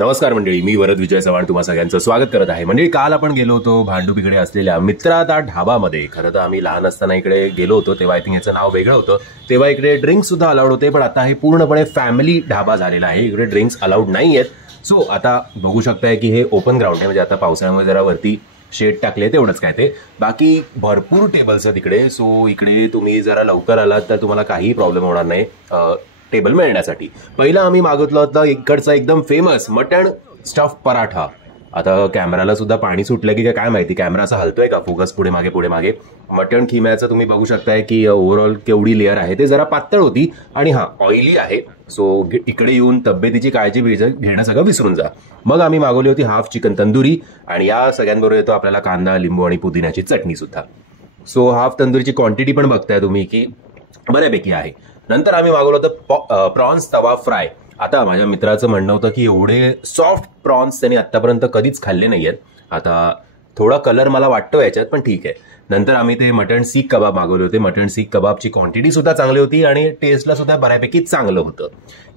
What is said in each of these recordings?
नमस्कार मंडळी, मी वरद विजय चव्हाण तुम्हा सगळ्यांचं स्वागत करत आहे. मंडळी, काल आपण गेलो होतो भांडुपीकडे असलेल्या मित्राता ढाबामध्ये. खरं तर आम्ही लहान असताना इकडे गेलो होतो तेव्हा आय थिंक याचं नाव वेगळं होतं. तेव्हा इकडे ड्रिंक्स सुद्धा अलाउड होते, पण आता हे पूर्णपणे फॅमिली ढाबा झालेला आहे. इकडे ड्रिंक्स अलाउड नाही आहेत. सो आता बघू शकताय की हे ओपन ग्राउंड आहे, म्हणजे आता पावसाळ्यामध्ये जरा वरती शेड टाकले तेवढंच काय ते, बाकी भरपूर टेबल्स आहेत इकडे. सो इकडे तुम्ही जरा लवकर आलात तर तुम्हाला काही प्रॉब्लेम होणार नाही टेबल मिळण्यासाठी. पहिला आम्ही मागितलं होतं इकडचा एकदम फेमस मटण स्टफ पराठा. आता कॅमेराला सुद्धा पाणी सुटलं की काय माहिती, कॅमेरा असा हलतोय का, फोकस पुढे मागे. मटण खिम्याचं तुम्ही बघू शकताय की ओव्हरऑल केवढी लेअर आहे, ते जरा पातळ होती आणि ऑइली आहे. सो इकडे येऊन तब्येतीची काळजी घेणं सगळं विसरून जा. मग आम्ही मागवली होती हाफ चिकन तंदुरी, आणि या सगळ्यांबरोबर येतो आपल्याला कांदा, लिंबू आणि पुदिन्याची चटणी सुद्धा. सो हाफ तंदुरीची क्वांटिटी पण बघताय तुम्ही की बऱ्यापैकी आहे. नंतर आम्ही मागवलं होतं प्रॉन्स तवा फ्राय. आता माझ्या मित्राचं म्हणणं होतं की एवढे सॉफ्ट प्रॉन्स त्यांनी आतापर्यंत कधीच खाल्ले नाहीयेत. आता थोडा कलर मला वाटतो याच्यात, पण ठीक आहे. नंतर आम्ही ते मटण सीख कबाब मागवले होते. मटण सीख कबाबची क्वांटिटी सुद्धा चांगली होती आणि टेस्टला सुद्धा बऱ्यापैकी चांगलं होतं.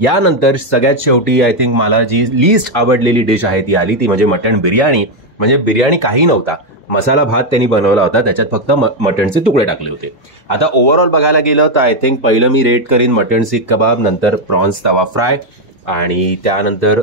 यानंतर सगळ्यात शेवटी आय थिंक मला जी लीस्ट आवडलेली डिश आहे ती आली, ती म्हणजे मटण बिर्याणी. म्हणजे बिर्याणी काही नव्हता, मसाला भात त्यांनी बनवला होता, त्याच्यात फक्त मटणचे तुकडे टाकले होते. आता ओव्हरऑल बघायला गेलं तर आय थिंक पहिलं मी रेट करीन मटण सीख कबाब, नंतर प्रॉन्स तवा फ्राय, आणि त्यानंतर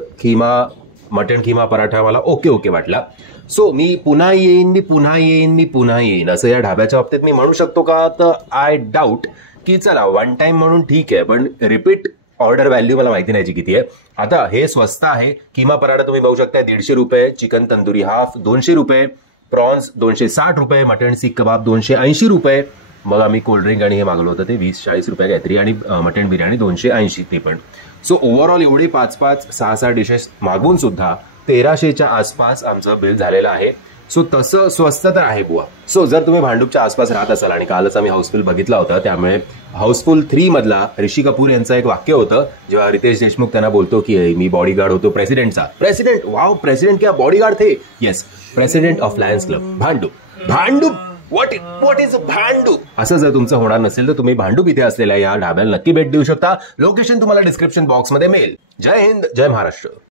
मटण खिमा पराठा मला ओके वाटला. सो मी पुन्हा येईन असं या ढाब्याच्या बाबतीत मी म्हणू शकतो का, तर आय डाऊट की चला वन टाइम म्हणून ठीक आहे, पण रिपीट ऑर्डर व्हॅल्यू मला माहिती नाही किती आहे. आता हे स्वस्त आहे. किमा पराठा तुम्ही बघू शकता 150 रुपये, चिकन तंदुरी हाफ 200 रुपये, प्रॉन्स 260 रुपये, मटण सीख कबाब 280 रुपये. मग आम्ही कोल्ड्रिंक आणि हे मागवलं होतं ते 20-40 रुपये काहीतरी, आणि मटण बिर्याणी 280 ते पण. सो ओव्हरऑल एवढे 5-5, 6-6 डिशेस मागवून सुद्धा 1300च्या आसपास आमचं बिल झालेलं आहे. सो तसं स्वस्त तर आहे बुवा. सो जर तुम्ही भांडूपच्या आसपास राहत असाल, आणि कालच आम्ही हाऊसफुल बघितला होता, त्यामुळे हाऊसफुल 3 मधला ऋषी कपूर यांचं एक वाक्य होतं, जेव्हा रितेश देशमुख त्यांना बोलतो की मी बॉडीगार्ड होतो प्रेसिडेंटचा. प्रेसिडेंट, वाव, प्रेसिडेंट क्या बॉडीगार्ड थे? Yes, president of Lions Club Bhandup. What is Bhandup? असं जर तुमचं होणार नसेल तर तुम्ही भांडूप इथे असलेल्या या ढाब्याला नक्की भेट देऊ शकता. लोकेशन तुम्हाला डिस्क्रिप्शन बॉक्समध्ये मिळेल. जय हिंद, जय महाराष्ट्र.